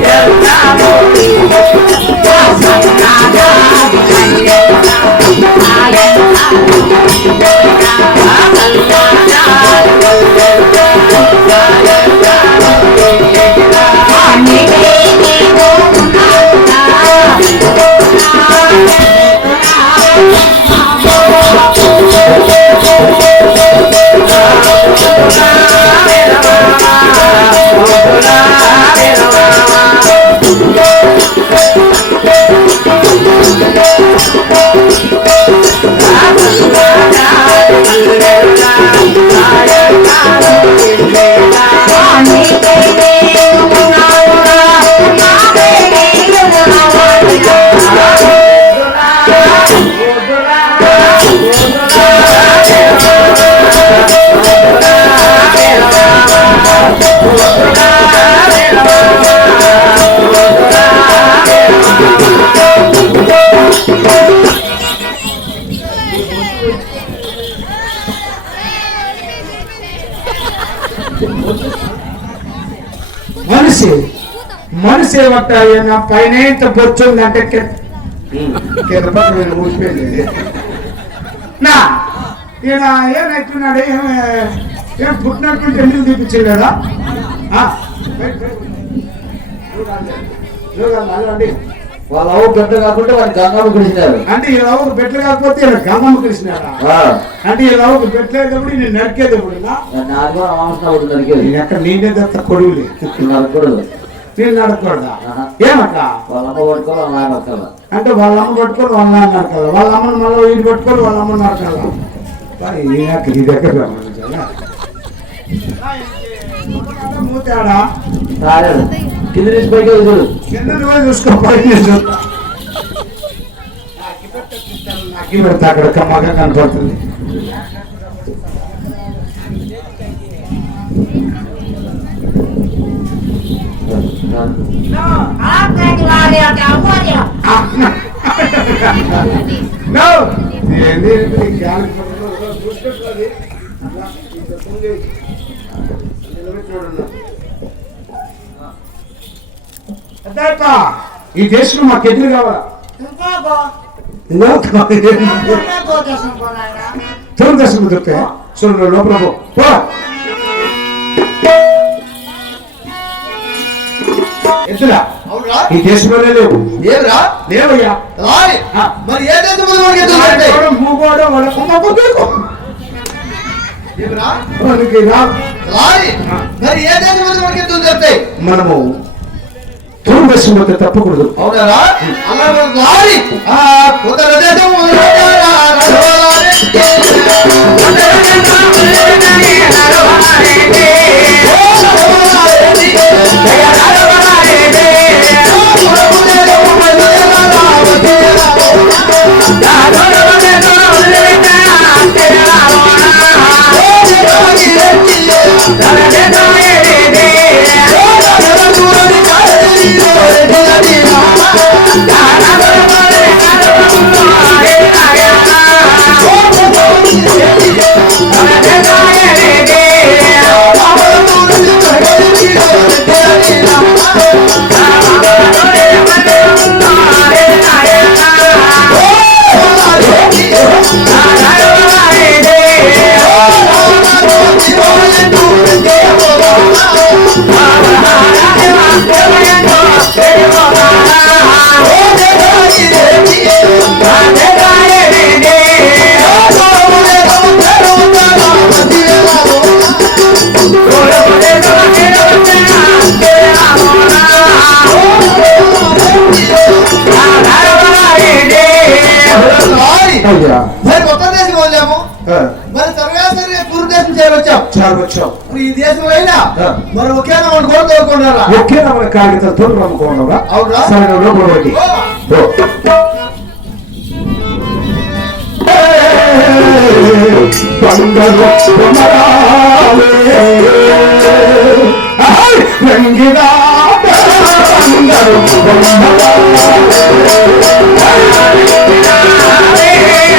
మనిషి ఈయన పైన ఇంత బొచ్చు ఉందంటే కింద కింద ఊసిపోయింది నా ఈయన ఏం ఎట్లున్నాడు ఏం పుట్టినట్టుంటే ఎందుకు తీపించలేదా వాళ్ళ అవ్వ గడ్డ కాకుండా వాడి గంగమ్మ అంటే ఈ లవ్వుకు బెట్లు కాకపోతే ఈయన గమ్మమ్మ కలిసినారా అంటే ఈ లవ్వుకు బెట్లేటప్పుడు నేను నరికేది ఇప్పుడు నా? నాకు కూడా మాంసం అవుతుంది దొరికేది నేను ఎక్కడ నేనే దత్త కొడువులే నరకూడదు నేను నడకూడదా. ఏమక్క వాళ్ళ అమ్మ పట్టుకోవాలి వాళ్ళ పట్టుకోవాలి అంటే వాళ్ళ అమ్మ పట్టుకొని వాళ్ళ నరకాలి వాళ్ళ అమ్మని మళ్ళీ వీళ్ళు పట్టుకొని వాళ్ళ అమ్మ నరకాలి కానీ ఈ యొక్క నీ దగ్గర రమ్మంటారా? మూతాడా? రాలేదు కింద నుంచి పైకి చూడు. కింద నువ్వే చూసుకో. నాకు పెడతా అక్కడ కమ్మగా కనపడుతుంది. No! ఏంది ఈ గాలి పట్టుకొని చూసుకుంటున్నది. అలా, ఈ చెప్తుంది. నిలబెట్టినాడు అద్దాయప్ప, ఈ దేశంలో మాకు ఎదురు కావాలా ఇంకో తెలుగుదేశం దొరికే చూడు లోపల పో. ఈ దేశంలోనే లేవు ఏమిరా లేవయ్యా. మరి ఏ దేశం ఆడవాడు, మూగోడు, మరి కొత్త దేశం ఆ, మరి సర్వేశ్వరి పూర్వ దేశం చేరొచ్చాం ఈ దేశంలో అయినా. మరి ఒకే కూడా ఒకే అవునా? సరే బంగారు రంగిరా బంగారు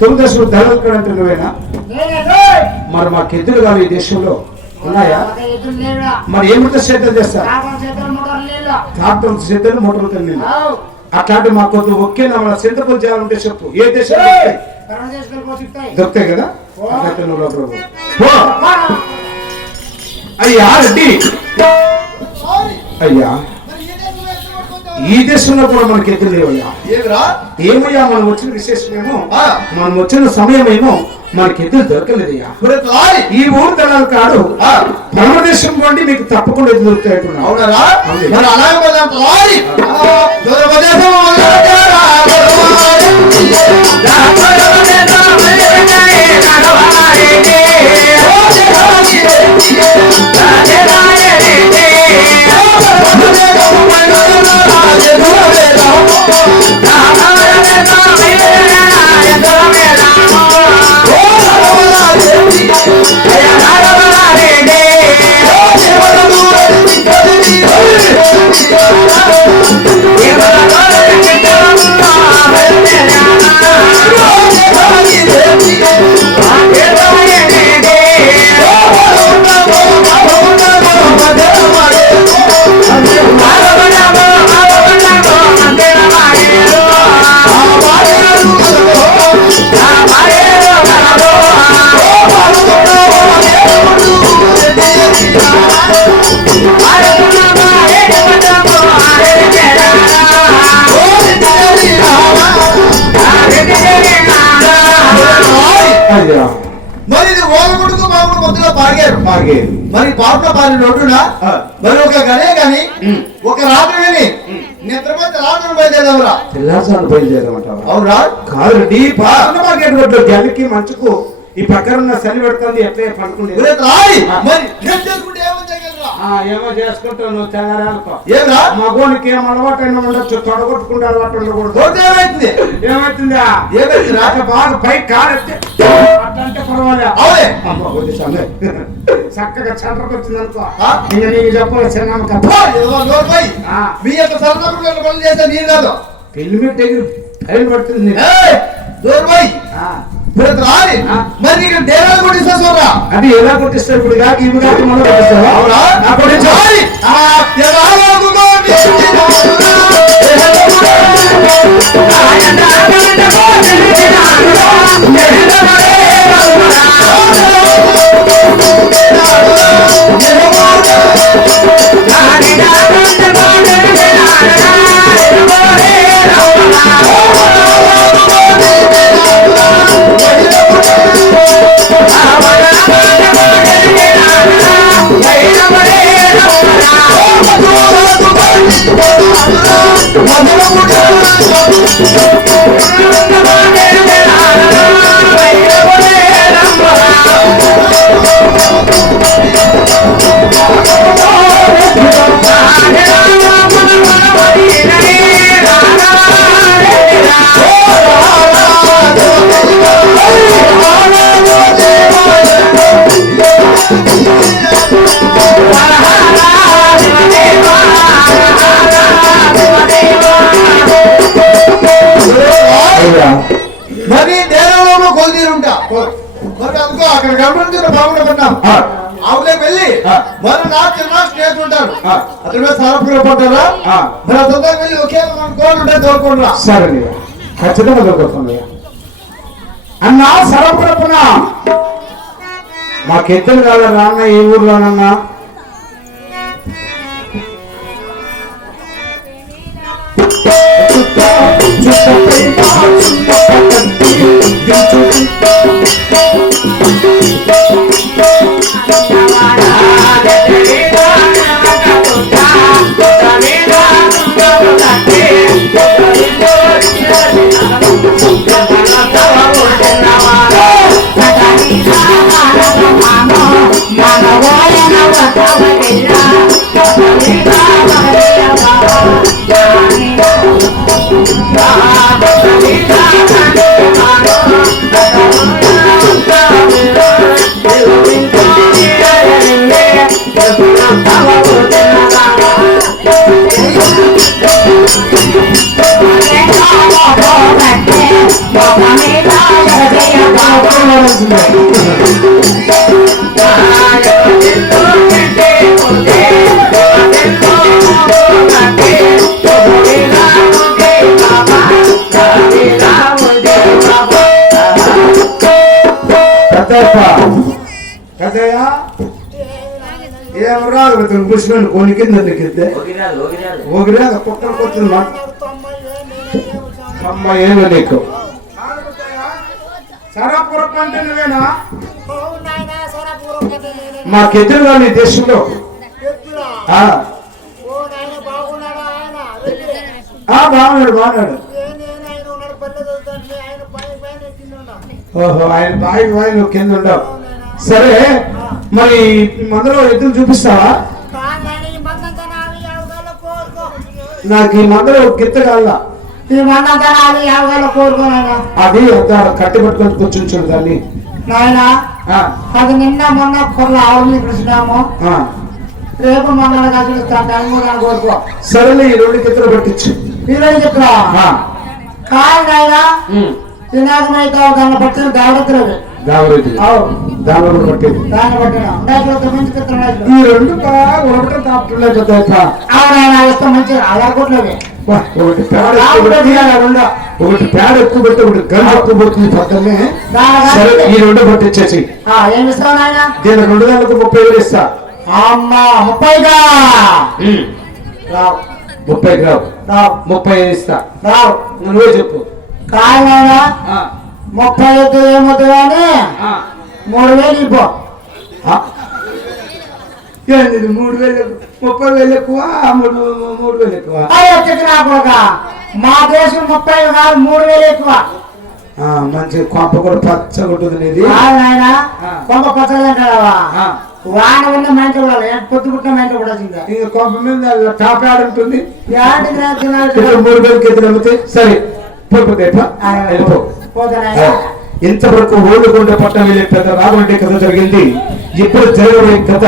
తొమ్మిదశలు ధరలు అంటే నువ్వేనా మరి మాకు ఎదురు కాదు ఈ దేశంలో ఉన్నాయా? మరి ఏమిటో సేద్యం చేస్తారు? ట్రాక్టర్ సేద్యం మోటార్ తెలియదు. అట్లాంటి మాకు కొద్ది ఒకే మన సింతపూర్ చేయాలంటే చెప్పు. ఏ దేశం దొరుకుతాయి? కదా. అయ్యా రెడ్డి. అయ్యా మరి ఏ దేశంలో ఎక్కడ పట్టుకొచ్చావు? ఈ దేశంలో కూడా మనకి ఎదురు లేవయ్యా ఏమిరా ఏమయ్యా మనం వచ్చిన విశేషమేమో ఆ. మనం వచ్చిన సమయమేమో మనకి ఎదురు దొరకలేదయ్యా ఈ ఊరు దళాలు కాడు. పరమదేశం నుండి మీకు తప్పకుండా ఎదురు దొరుకుతాయి. అవునరా అలాగే మరి ఇది ఓల కొడుకు మామూలు మధ్యలో పాగారు మరి పాపల పాలి నొడ్డునా. మరి ఒక గనే గాని. ఒక రాత్రి విని నిద్రపోతే రాత్రి బయలుదేరవురా? తెల్లాసాలు బయలుదేరమంటావా అవురా కాదు పాలన మార్కెట్ రోడ్లో గల్లికి మంచుకు ఈ పక్కన ఉన్న చలి పెడుతుంది ఎట్లా రాయి! మరి చేసుకుంటే ఏమో చేసుకుంటావు నువ్వు ఏమిరా మగోనికి ఏం అలవాటు అయినా ఉండొచ్చు తొడగొట్టుకుంటే అలవాటు ఉండకూడదు ఏమైతుంది ఏమవుతుందా ఏమైతుందిరా? అట్లా బాగా పై కారెత్తే అట్లా అంటే పర్వాలే అవునే అమ్మ, కొద్ది సమయం. చక్కగా చంద్రకు వచ్చింది అనుకో ఆ? ఇంకా నీకు చెప్పాలి చిన్న ఏదో నోరు. ఆ. మీ యొక్క సరదాలు పనులు చేస్తే నేను కాదు పెళ్ళి మీద ఎగిరి ఫైల్ పడుతుంది నీకు. మరి అది ఎలా కొట్టిస్తావు ఇప్పుడు? ఇవి మనం అవునా. ఆ, అందుకో అక్కడ గమనించిన బాగుండమన్నాం ఆ, ఆవులకు వెళ్ళి. మరి నా చిన్న స్నేహితులు ఉంటారు. అతని మీద సరఫరా పడ్డారా. మరి అతనితో వెళ్ళి ఒకే మన కోళ్ళు ఉంటాయి తోలుకుంటున్నా సరే ఖచ్చితంగా దొరుకుతుంది అన్నా సరపురపున మాకెద్దరు కాదు నాన్న ఏ ఊర్లోనన్నా పెద్దప్ప పెద్దయ్య ఏం రాదు ఇతను పుష్పని కొనికింద నీకెత్తే ఒకరే కుక్కలు కొత్తుంది అమ్మ ఏమి నీకు సరపురపు అంటే నువ్వేనా మాకెదురుగా నీ దేశంలో? బాగున్నాడు బాగున్నాడు ఓహో ఆయన బాయి బాయి నువ్వు కింద ఉండవు సరే మరి మందులో ఎద్దులు చూపిస్తావా? నాకు ఈ మందులో గిత్త కాల ఈ అది అంతా కట్టి పట్టుకొని కూర్చుంటాడు దాన్ని. నాయన అది నిన్న మొన్న కొల్ల ఆవుల్ని. రేపు గజలు మూడు కోరుకో. సరేలే ఈ రెండు గిత్తలు పట్టించు. కాదు నాయన. వినాశమైతే దాన్ని దావడతులవి మంచి చిత్రం ఈ రెండు ఒకటే తాపుతున్నాయి మంచి అలా కొట్లవి ఒకటి పేడ ఒకటి పేడ ఎక్కువ పెట్టి ఒకటి గంట ఎక్కువ పడుతుంది పక్కనే. సరే ఈ రెండు పట్టించేసి. దీని రెండు గంటలకు ముప్పై వేలు ఇస్తా. అమ్మ ముప్పైగా రావు. ముప్పై రావు. ముప్పై ఐదు ఇస్తా. రావు. నువ్వే చెప్పు. ఆ, ముప్పై ఐదు ఏమవుతుంది కానీ. మూడు వేలు ఇవ్వు? ఏంది ఇది మూడు వేలు? ముప్పై వేలు ఎక్కువ? మూడు మూడు వేలు ఎక్కువ. మా దేశం ముప్పై కాదు మూడు వేలు ఎక్కువ. మంచి కొంప కూడా పచ్చగా నాయన ఆ. కొంప ఆ, వాన ఉన్న మెంట కూడా పొద్దు పుట్టిన మెంట కూడా ఇంక కొంప మీద టాప్ యాడ్ ఉంటుంది. మూడు వేలకి ఎదురు అమ్మితే సరే వెళ్ళిపో. ఆ, ఇంతవరకు ఓడుకుంటే పట్టం వెళ్ళే పెద్ద రాబడి కథ జరిగింది. ఇప్పుడు జరగబోయే కథ